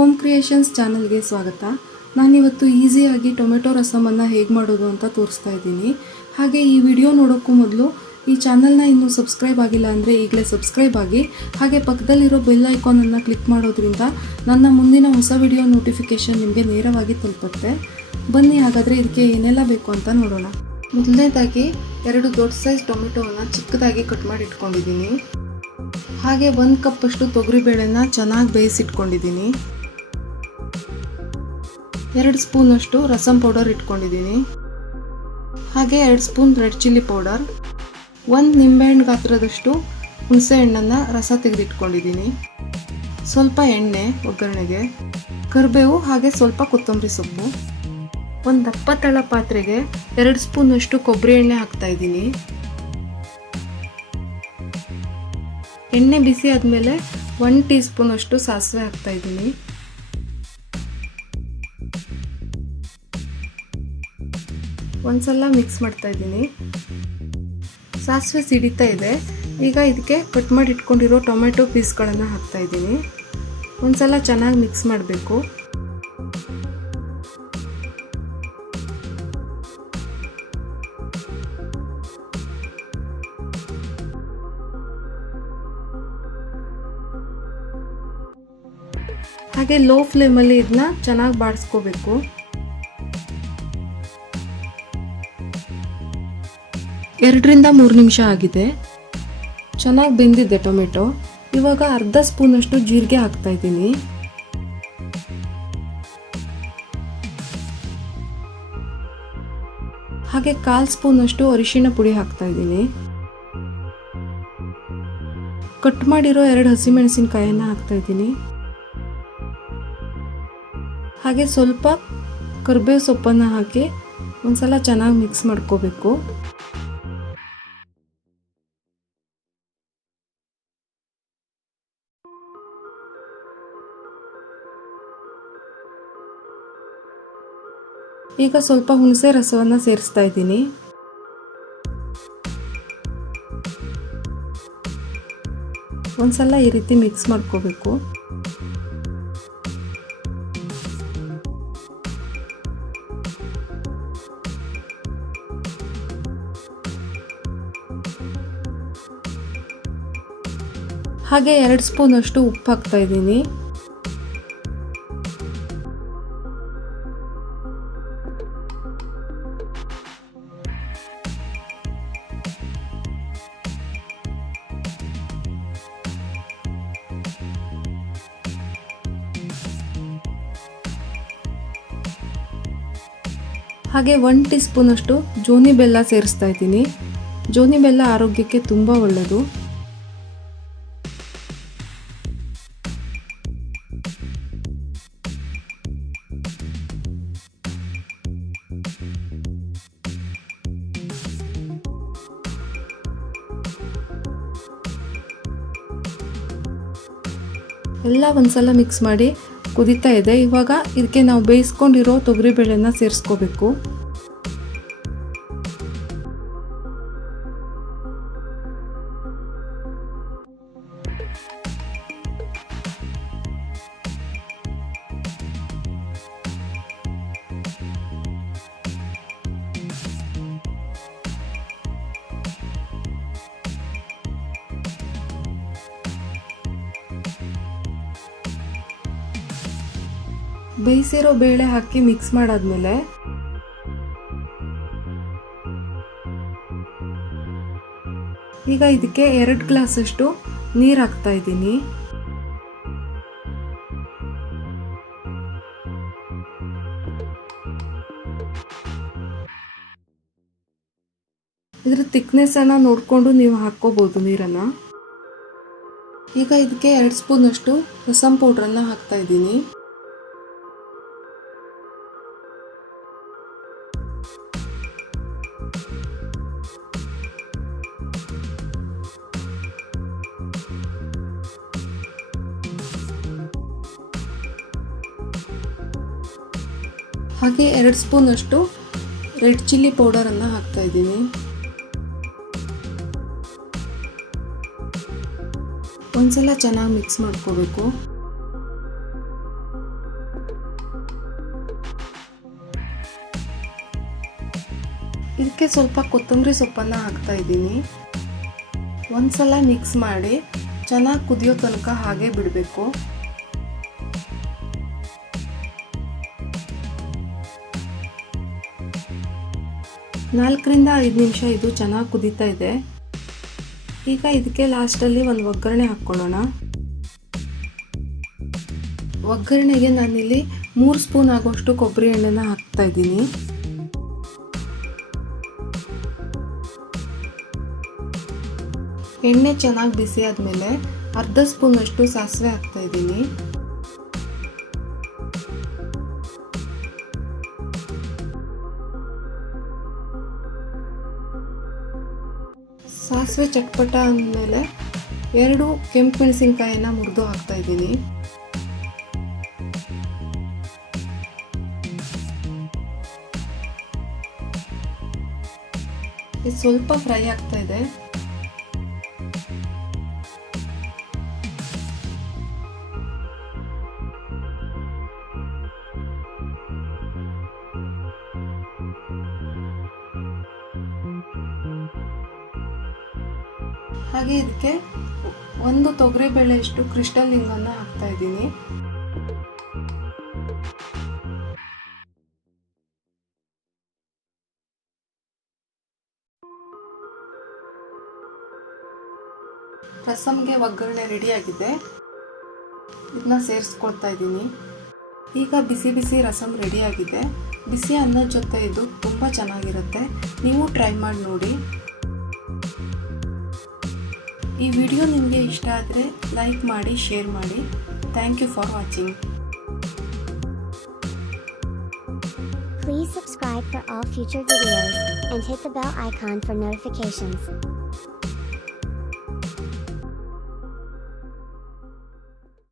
Home creations ಚಾನಲ್ಗೆ ಸ್ವಾಗತ. ನಾನಿವತ್ತು ಈಸಿಯಾಗಿ ಟೊಮೆಟೊ ರಸಮನ್ನು ಹೇಗೆ ಮಾಡೋದು ಅಂತ ತೋರಿಸ್ತಾ ಇದ್ದೀನಿ. ಹಾಗೆ ಈ ವಿಡಿಯೋ ನೋಡೋಕ್ಕೂ ಮೊದಲು ಈ ಚಾನಲ್ನ ಇನ್ನೂ ಸಬ್ಸ್ಕ್ರೈಬ್ ಆಗಿಲ್ಲ ಅಂದರೆ ಈಗಲೇ ಸಬ್ಸ್ಕ್ರೈಬ್ ಆಗಿ, ಹಾಗೆ ಪಕ್ಕದಲ್ಲಿರೋ ಬೆಲ್ ಐಕಾನನ್ನು ಕ್ಲಿಕ್ ಮಾಡೋದ್ರಿಂದ ನನ್ನ ಮುಂದಿನ ಹೊಸ ವಿಡಿಯೋ ನೋಟಿಫಿಕೇಷನ್ ನಿಮಗೆ ನೇರವಾಗಿ ತಲುಪುತ್ತೆ. ಬನ್ನಿ ಹಾಗಾದರೆ ಇದಕ್ಕೆ ಏನೆಲ್ಲ ಬೇಕು ಅಂತ ನೋಡೋಣ. ಮೊದಲನೇದಾಗಿ 2 ದೊಡ್ಡ ಸೈಜ್ ಟೊಮೆಟೊವನ್ನು ಚಿಕ್ಕದಾಗಿ ಕಟ್ ಮಾಡಿ ಇಟ್ಕೊಂಡಿದ್ದೀನಿ. ಹಾಗೆ 1 ಕಪ್ ಅಷ್ಟು ತೊಗರಿಬೇಳೆನ ಚೆನ್ನಾಗಿ ಬೇಯಿಸಿಟ್ಕೊಂಡಿದ್ದೀನಿ. 2 ಸ್ಪೂನ್ ಅಷ್ಟು ರಸಮ್ ಪೌಡರ್ ಇಟ್ಕೊಂಡಿದ್ದೀನಿ. ಹಾಗೆ 2 ಸ್ಪೂನ್ ರೆಡ್ ಚಿಲ್ಲಿ ಪೌಡರ್, 1 ನಿಂಬೆಹಣ್ಣು ಗಾತ್ರದಷ್ಟು ಹುಣಸೆ ಹಣ್ಣನ್ನು ರಸ ತೆಗೆದಿಟ್ಕೊಂಡಿದ್ದೀನಿ. ಸ್ವಲ್ಪ ಎಣ್ಣೆ ಒಗ್ಗರಣೆಗೆ, ಕರಿಬೇವು ಹಾಗೆ ಸ್ವಲ್ಪ ಕೊತ್ತಂಬರಿ ಸೊಪ್ಪು. ಒಂದು ದಪ್ಪ ತಳ ಪಾತ್ರೆಗೆ 2 ಸ್ಪೂನ್ ಅಷ್ಟು ಕೊಬ್ಬರಿ ಎಣ್ಣೆ ಹಾಕ್ತಾ ಇದ್ದೀನಿ. ಎಣ್ಣೆ ಬಿಸಿ ಆದಮೇಲೆ 1 ಟೀ ಸ್ಪೂನ್ ಅಷ್ಟು ಸಾಸಿವೆ ಹಾಕ್ತಾ ಇದ್ದೀನಿ. ಒಂದ್ಸಲ ಮಿಕ್ಸ್ ಮಾಡ್ತಾ ಇದ್ದೀನಿ. ಸಾಸಿವೆ ಸಿಡಿತಾ ಇದೆ. ಈಗ ಇದಕ್ಕೆ ಕಟ್ ಮಾಡಿ ಇಟ್ಕೊಂಡಿರೋ ಟೊಮೆಟೊ ಪೀಸ್ಗಳನ್ನು ಹಾಕ್ತಾ ಇದ್ದೀನಿ. ಒಂದ್ಸಲ ಚೆನ್ನಾಗಿ ಮಿಕ್ಸ್ ಮಾಡಬೇಕು. ಹಾಗೆ ಲೋ ಫ್ಲೇಮಲ್ಲಿ ಇದನ್ನ ಚೆನ್ನಾಗಿ ಬಾಡಿಸ್ಕೋಬೇಕು. ಎರಡರಿಂದ 3 ನಿಮಿಷ ಆಗಿದೆ. ಚೆನ್ನಾಗಿ ಬೆಂದಿದೆ ಟೊಮೆಟೊ. ಇವಾಗ ಅರ್ಧ ಸ್ಪೂನ್ ಅಷ್ಟು ಜೀರಿಗೆ ಹಾಕ್ತಾ ಇದ್ದೀನಿ. ಹಾಗೆ 1/4 ಸ್ಪೂನ್ ಅಷ್ಟು ಅರಿಶಿಣ ಪುಡಿ ಹಾಕ್ತಾ ಇದ್ದೀನಿ. ಕಟ್ ಮಾಡಿರೋ 2 ಹಸಿಮೆಣಸಿನಕಾಯಿಯನ್ನು ಹಾಕ್ತಾ ಇದ್ದೀನಿ. ಹಾಗೆ ಸ್ವಲ್ಪ ಕರಿಬೇವು ಸೊಪ್ಪನ್ನು ಹಾಕಿ ಒಂದ್ಸಲ ಚೆನ್ನಾಗಿ ಮಿಕ್ಸ್ ಮಾಡ್ಕೋಬೇಕು. ಈಗ ಸ್ವಲ್ಪ ಹುಣಸೆ ರಸವನ್ನು ಸೇರಿಸ್ತಾ ಇದ್ದೀನಿ. ಒಂದ್ಸಲ ಈ ರೀತಿ ಮಿಕ್ಸ್ ಮಾಡ್ಕೋಬೇಕು. ಹಾಗೆ 2 ಸ್ಪೂನ್ ಅಷ್ಟು ಉಪ್ಪು ಹಾಕ್ತಾ ಇದ್ದೀನಿ. ಹಾಗೆ 1 ಟೀ ಸ್ಪೂನ್ ಅಷ್ಟು ಜೋನಿ ಬೆಲ್ಲ ಸೇರಿಸ್ತಾ ಇದ್ದೀನಿ. ಜೋನಿ ಬೆಲ್ಲ ಆರೋಗ್ಯಕ್ಕೆ ತುಂಬ ಒಳ್ಳೆಯದು. ಎಲ್ಲ ಒಂದ್ಸಲ ಮಿಕ್ಸ್ ಮಾಡಿ ಕುದೀತಾ ಇದೆ. ಇವಾಗ ಇದಕ್ಕೆ ನಾವು ಬೇಯಿಸ್ಕೊಂಡಿರೋ ತೊಗರಿಬೇಳೆನ ಸೇರಿಸ್ಕೋಬೇಕು. ಬೇಯಿಸಿರೋ ಬೇಳೆ ಹಾಕಿ ಮಿಕ್ಸ್ ಮಾಡಾದ್ಮೇಲೆ ಈಗ ಇದಕ್ಕೆ 2 ಗ್ಲಾಸ್ ಅಷ್ಟು ನೀರು ಹಾಕ್ತಾ ಇದ್ದೀನಿ. ಇದ್ರ ಥಿಕ್ನೆಸ್ ಅನ್ನ ನೋಡಿಕೊಂಡು ನೀವು ಹಾಕೋಬಹುದು ನೀರನ್ನ. ಈಗ ಇದಕ್ಕೆ 2 ಸ್ಪೂನ್ ಅಷ್ಟು ರಸಮ್ ಪೌಡ್ರನ್ನ ಹಾಕ್ತಾ ಇದ್ದೀನಿ. ಹಾಗೆ 2 ಸ್ಪೂನ್ ಅಷ್ಟು ರೆಡ್ ಚಿಲ್ಲಿ ಪೌಡರನ್ನು ಹಾಕ್ತಾ ಇದ್ದೀನಿ. ಒಂದ್ಸಲ ಚೆನ್ನಾಗಿ ಮಿಕ್ಸ್ ಮಾಡ್ಕೋಬೇಕು. ಇದಕ್ಕೆ ಸ್ವಲ್ಪ ಕೊತ್ತಂಬರಿ ಸೊಪ್ಪನ್ನು ಹಾಕ್ತಾ ಇದ್ದೀನಿ. ಒಂದ್ಸಲ ಮಿಕ್ಸ್ ಮಾಡಿ ಚೆನ್ನಾಗಿ ಕುದಿಯೋ ತನಕ ಹಾಗೆ ಬಿಡಬೇಕು. 4 ರಿಂದ 5 ನಿಮಿಷ ಇದು ಚೆನ್ನಾಗಿ ಕುದೀತಾ ಇದೆ. ಈಗ ಇದಕ್ಕೆ ಲಾಸ್ಟಲ್ಲಿ ಒಂದು ಒಗ್ಗರಣೆ ಹಾಕ್ಕೊಳ್ಳೋಣ. ಒಗ್ಗರಣೆಗೆ ನಾನಿಲ್ಲಿ 3 ಸ್ಪೂನ್ ಆಗೋಷ್ಟು ಕೊಬ್ಬರಿ ಎಣ್ಣೆನ ಹಾಕ್ತಾ ಇದ್ದೀನಿ. ಎಣ್ಣೆ ಚೆನ್ನಾಗಿ ಬಿಸಿ ಆದಮೇಲೆ ಅರ್ಧ ಸ್ಪೂನಷ್ಟು ಸಾಸಿವೆ ಹಾಕ್ತಾ ಇದ್ದೀನಿ. ಸಾಸಿವೆ ಚಟ್ಪಟ ಅಂದಮೇಲೆ 2 ಕೆಂಪು ಮೆಣಸಿನಕಾಯಿನ ಮುರಿದು ಹಾಕ್ತಾ ಇದ್ದೀನಿ. ಇದು ಸ್ವಲ್ಪ ಫ್ರೈ ಆಗ್ತಾ ಇದೆ. ಹಾಗೆ ಇದಕ್ಕೆ 1 ತೊಗರಿಬೇಳೆಯಷ್ಟು ಕ್ರಿಸ್ಟಲ್ ಹಿಂಗನ್ನು ಹಾಕ್ತಾ ಇದ್ದೀನಿ. ರಸಮ್ಗೆ ಒಗ್ಗರಣೆ ರೆಡಿಯಾಗಿದೆ. ಇದನ್ನ ಸೇರಿಸ್ಕೊಳ್ತಾ ಇದ್ದೀನಿ. ಈಗ ಬಿಸಿ ಬಿಸಿ ರಸಮ್ ರೆಡಿಯಾಗಿದೆ. ಬಿಸಿ ಅನ್ನದ ಜೊತೆ ಇದು ತುಂಬ ಚೆನ್ನಾಗಿರುತ್ತೆ. ನೀವು ಟ್ರೈ ಮಾಡಿ ನೋಡಿ. ಈ ವಿಡಿಯೋ ನಿಮಗೆ ಇಷ್ಟ ಆದರೆ ಲೈಕ್ ಮಾಡಿ, ಶೇರ್ ಮಾಡಿ. Thank you for watching. Please subscribe for all future videos and hit the bell icon for notifications.